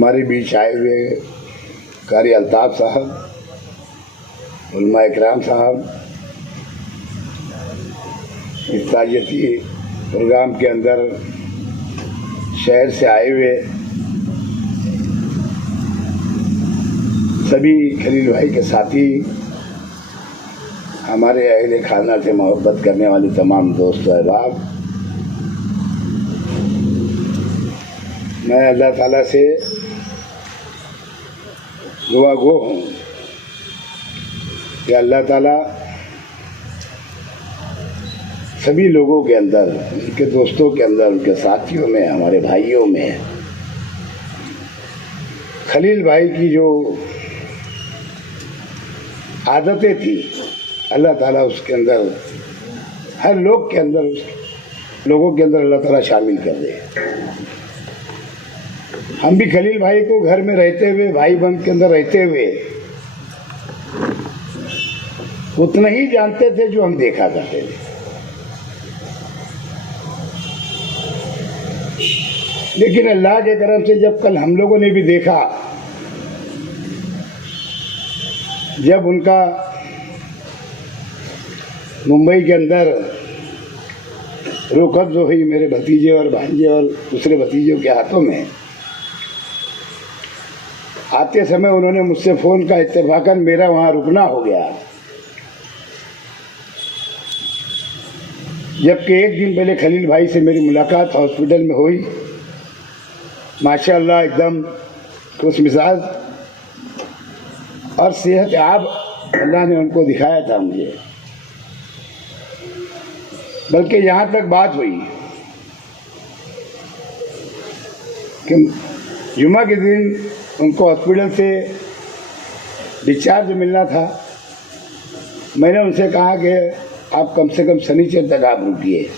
हमारे बीच आए हुए कारी अल्ताफ़ साहब, उलमा इकराम साहब, इस ताज़ियती प्रोग्राम के अंदर शहर से आए हुए सभी खलील भाई के साथी, हमारे अहले खाना से मोहब्बत करने वाले तमाम दोस्त अहबाब, मैं अल्लाह ताला से दुआ गो हूँ कि अल्लाह ताला सभी लोगों के अंदर, उनके दोस्तों के अंदर, उनके साथियों में, हमारे भाइयों में खलील भाई की जो आदतें थी, अल्लाह ताला उसके अंदर, हर लोग के अंदर, लोगों के अंदर अल्लाह ताला शामिल कर दे। हम भी खलील भाई को घर में रहते हुए, भाई बंद के अंदर रहते हुए उतना ही जानते थे जो हम देखा करते थे, लेकिन अल्लाह के करम से जब कल हम लोगों ने भी देखा, जब उनका मुंबई के अंदर रूह कब्ज़ हुई मेरे भतीजे और भांजे और दूसरे भतीजों के हाथों में, आते समय उन्होंने मुझसे फ़ोन का इत्तेफाकन मेरा वहाँ रुकना हो गया, जबकि एक दिन पहले खलील भाई से मेरी मुलाकात हॉस्पिटल में हुई। माशाअल्लाह एकदम खुश मिजाज और सेहत याब अल्लाह ने उनको दिखाया था मुझे। बल्कि यहाँ तक बात हुई कि जुमा के दिन उनको हॉस्पिटल से डिस्चार्ज मिलना था। मैंने उनसे कहा कि आप कम से कम शनिचर तक आप रुकिए,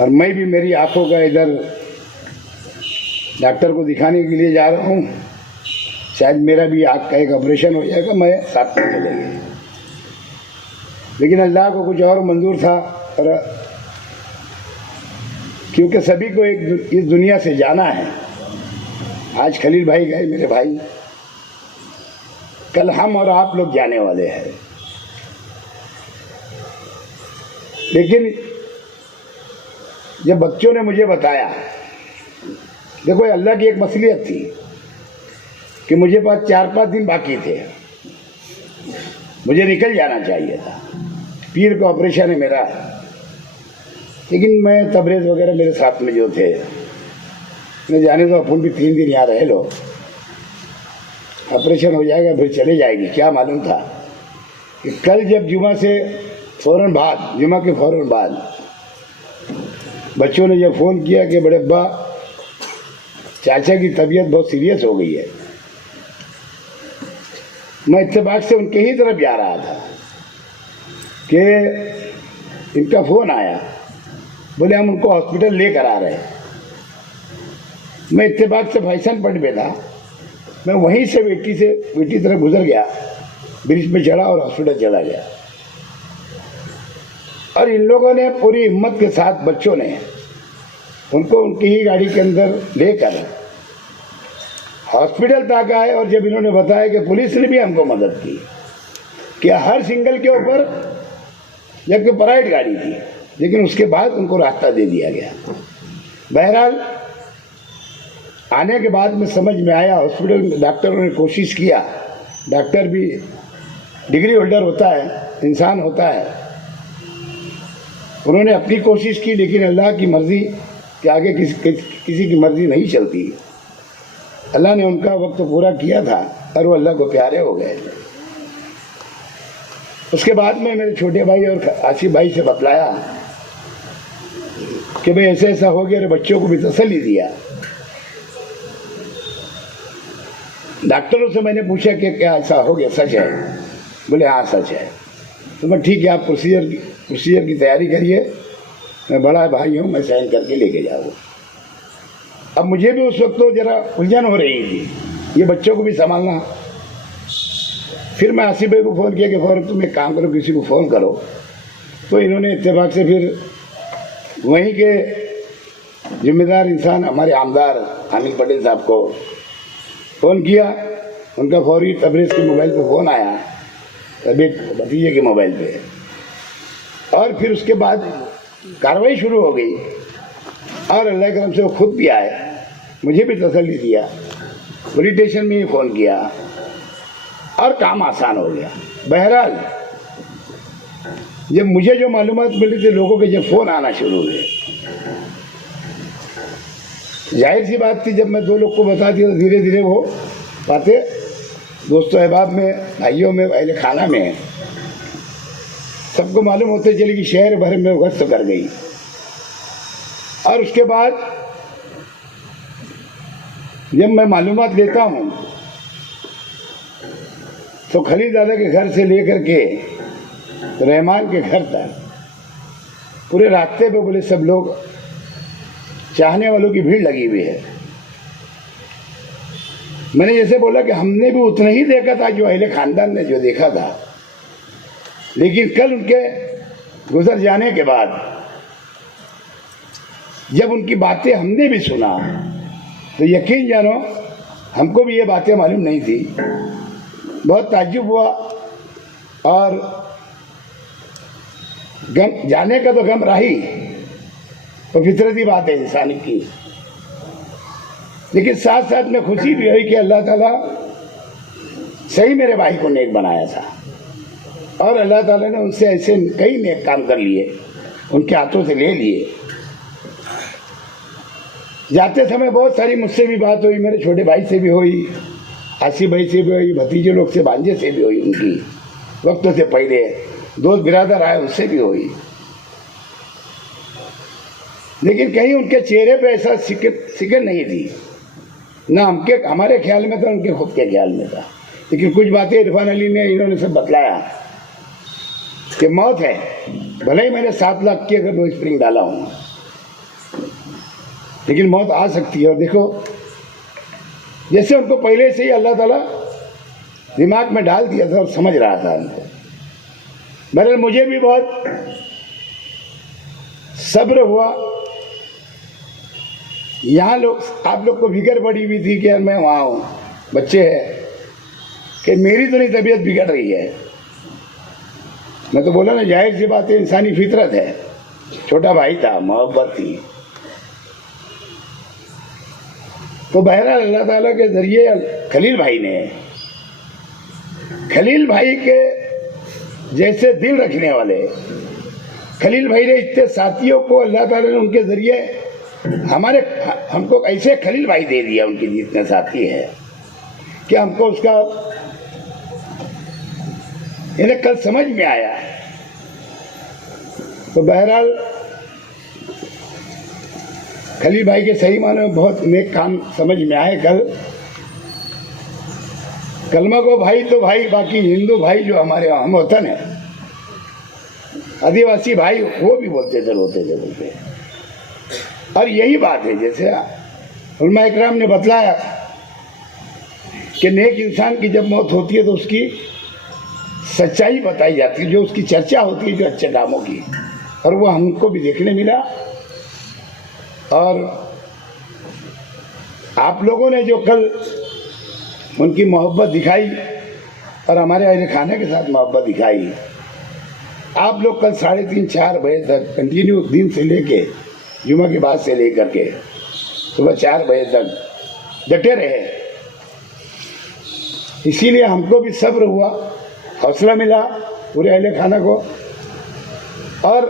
और मैं भी मेरी आंखों का इधर डॉक्टर को दिखाने के लिए जा रहा हूँ, शायद मेरा भी आँख का एक ऑपरेशन हो जाएगा, मैं साथ में चले गए। लेकिन अल्लाह को कुछ और मंजूर था, और क्योंकि सभी को एक इस दुनिया से जाना है। आज खलील भाई गए मेरे भाई, कल हम और आप लोग जाने वाले हैं। लेकिन जब बच्चों ने मुझे बताया, देखो अल्लाह की एक मसलियत थी कि मुझे पास 4-5 दिन बाकी थे, मुझे निकल जाना चाहिए था, पीर का ऑपरेशन है मेरा। लेकिन मैं तबरेज वगैरह मेरे साथ में जो थे, मैं जाने दो, अपन भी 3 दिन यहाँ रह लो, ऑपरेशन हो जाएगा फिर चले जाएगी। क्या मालूम था कि कल जब जुमा से फ़ौरन बाद, जुमा के फ़ौरन बाद बच्चों ने जब फ़ोन किया कि बड़े अब्बा चाचा की तबीयत बहुत सीरियस हो गई है, मैं इत्तेफाक से उनके ही तरफ जा रहा था कि इनका फ़ोन आया, बोले हम उनको हॉस्पिटल लेकर आ रहे हैं। मैं इत्तेफाक से फैशन पॉइंट पे था, मैं वहीं से वेटी तरफ गुजर गया, ब्रिज पे चढ़ा और हॉस्पिटल चला गया। और इन लोगों ने पूरी हिम्मत के साथ, बच्चों ने उनको उनकी ही गाड़ी के अंदर लेकर हॉस्पिटल तक आए। और जब इन्होंने बताया कि पुलिस ने भी हमको मदद की कि हर सिंगल के ऊपर, जबकि प्राइवेट गाड़ी थी, लेकिन उसके बाद उनको रास्ता दे दिया गया। बहरहाल आने के बाद में समझ में आया, हॉस्पिटल में डॉक्टरों ने कोशिश किया, डॉक्टर भी डिग्री होल्डर होता है, इंसान होता है, उन्होंने अपनी कोशिश की, लेकिन अल्लाह की मर्ज़ी के आगे किसी की मर्ज़ी नहीं चलती। अल्लाह ने उनका वक्त पूरा किया था और वो अल्लाह को प्यारे हो गए। उसके बाद में मेरे छोटे भाई और आसिफ भाई से बतलाया कि भाई ऐसा ऐसा हो गया, और बच्चों को भी तसल्ली दिया। डॉक्टरों से मैंने पूछा कि क्या ऐसा हो गया, सच है? बोले हाँ सच है। तो मैं ठीक है, आप प्रोसीजर की तैयारी करिए, मैं बड़ा भाई हूँ, मैं साइन करके लेके जाऊँगा। अब मुझे भी उस वक्त तो जरा उलझन हो रही थी, ये बच्चों को भी संभालना। फिर मैं आसिफ भाई को फ़ोन किया कि फ़ौरन तुम एक काम करो, किसी को फ़ोन करो। तो इन्होंने इत्तेफाक से फिर वहीं के जिम्मेदार इंसान हमारे आमदार हामिद पटेल साहब को फ़ोन किया। उनका फौरी तबरेज़ के मोबाइल पे फ़ोन आया, तबीयत भतीजे के मोबाइल पे, और फिर उसके बाद कार्रवाई शुरू हो गई। और अल्लाह करम से वो खुद भी आए, मुझे भी तसल्ली दिया, पुलिस स्टेशन में ही फ़ोन किया और काम आसान हो गया। बहरहाल जब मुझे जो मालूमात मिली थी, लोगों के जब फ़ोन आना शुरू हुए, जाहिर सी बात थी, जब मैं 2 लोग को बता दिया तो धीरे धीरे वो बातें दोस्तों अहबाब में, भाइयों में, अहले खाना में सबको मालूम होते चले कि शहर भर में गश्त कर गई। और उसके बाद जब मैं मालूमात लेता हूँ तो खलील दादा के घर से लेकर के रहमान के घर तक पूरे रास्ते पे बोले सब लोग चाहने वालों की भीड़ लगी हुई है। मैंने जैसे बोला कि हमने भी उतना ही देखा था जो अहले खानदान ने जो देखा था, लेकिन कल उनके गुजर जाने के बाद जब उनकी बातें हमने भी सुना तो यकीन जानो हमको भी ये बातें मालूम नहीं थी। बहुत ताज्जुब हुआ और गम, जाने का तो गम रही, तो फितरती बात है इंसान की, लेकिन साथ साथ में खुशी भी हुई कि अल्लाह ताला सही मेरे भाई को नेक बनाया था और अल्लाह ताला ने उनसे ऐसे कई नेक काम कर लिए, उनके हाथों से ले लिए। जाते समय बहुत सारी मुझसे भी बात हुई, मेरे छोटे भाई से भी हुई, आसिफ भाई से भी हुई, भतीजे लोग से, भांजे से भी हुई, उनकी वक्तों से पहले दोस्त बिरादर आए उनसे भी हुई, लेकिन कहीं उनके चेहरे पे ऐसा सिकन नहीं थी, ना हमारे ख्याल में था, उनके खुद के ख्याल में था। लेकिन कुछ बातें इरफान अली ने इन्होंने सब बतलाया कि मौत है, भले ही मैंने 7 लाख की अगर 2 स्प्रिंग डाला हूँ, लेकिन मौत आ सकती है। और देखो जैसे उनको पहले से ही अल्लाह ताला दिमाग में डाल दिया था और समझ रहा था उनको। बहरहाल मुझे भी बहुत सब्र हुआ। यहाँ लोग आप लोग को फिक्र पड़ी हुई थी कि मैं वहाँ हूँ, बच्चे हैं, कि मेरी तो नहीं तबीयत बिगड़ रही है। मैं तो बोला ना, जाहिर सी बात है, इंसानी फितरत है। छोटा भाई था, मोहब्बत थी। तो बहरहाल अल्लाह ताला के जरिए खलील भाई के जैसे दिल रखने वाले खलील भाई ने इतने साथियों को अल्लाह ताला ने उनके जरिए हमको ऐसे खलील भाई दे दिया, उनके जितने साथी है, कि हमको उसका इन्हें कल समझ में आया। तो बहरहाल खलील भाई के सही माने में बहुत नेक काम समझ में आए। कलमा को भाई तो भाई, बाकी हिंदू भाई जो हमारे हम वतन है, आदिवासी भाई, वो भी बोलते थे, रोते थे बोलते। और यही बात है, जैसे उलमा इकराम ने बतलाया कि नेक इंसान की जब मौत होती है तो उसकी सच्चाई बताई जाती है, जो उसकी चर्चा होती है जो अच्छे कामों की, और वो हमको भी देखने मिला। और आप लोगों ने जो कल उनकी मोहब्बत दिखाई और हमारे अहले खाने के साथ मोहब्बत दिखाई, आप लोग कल 3:30-4 बजे तक कंटिन्यू, दिन से लेके जुमा के बाद से लेकर के सुबह 4 बजे तक डटे रहे। इसीलिए हमको भी सब्र हुआ, हौसला मिला पूरे अहले खाना को। और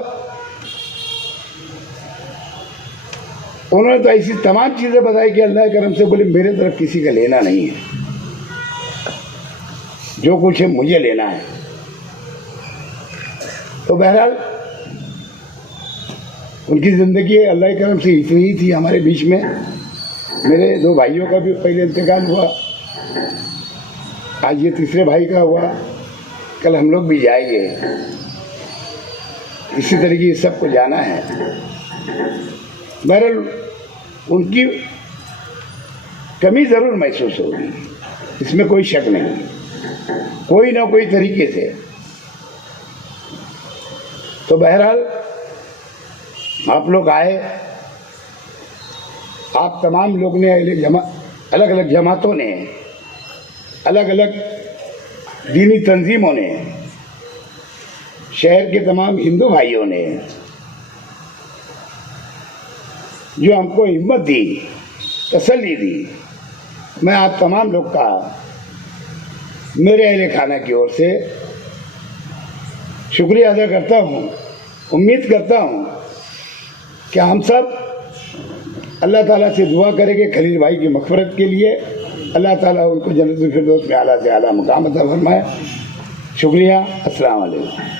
उन्होंने तो ऐसी तमाम चीज़ें बताई कि अल्लाह करम से बोले मेरे तरफ किसी का लेना नहीं है, जो कुछ है मुझे लेना है। तो बहरहाल उनकी ज़िंदगी अल्लाह करम से इतनी ही थी हमारे बीच में। मेरे 2 भाइयों का भी पहले इंतकाल हुआ, आज ये तीसरे भाई का हुआ, कल हम लोग भी जाएंगे। इसी तरीके सबको जाना है। बहरहाल उनकी कमी ज़रूर महसूस होगी, इसमें कोई शक नहीं, कोई ना कोई तरीके से। तो बहरहाल आप लोग आए, आप तमाम लोग ने अलग अलग जमातों ने, अलग अलग दीनी तंजीमों ने, शहर के तमाम हिंदू भाइयों ने जो हमको हिम्मत दी, तसल्ली दी, मैं आप तमाम लोग का मेरे अहले खाना की ओर से शुक्रिया अदा करता हूँ। उम्मीद करता हूँ कि हम सब अल्लाह ताला से दुआ करेंगे खलील भाई की मग़फ़िरत के लिए। अल्लाह ताला उनको जन्नतुल फिरदौस में आला से आला मुकाम अता फरमाए। शुक्रिया। अस्सलाम वालेकुम।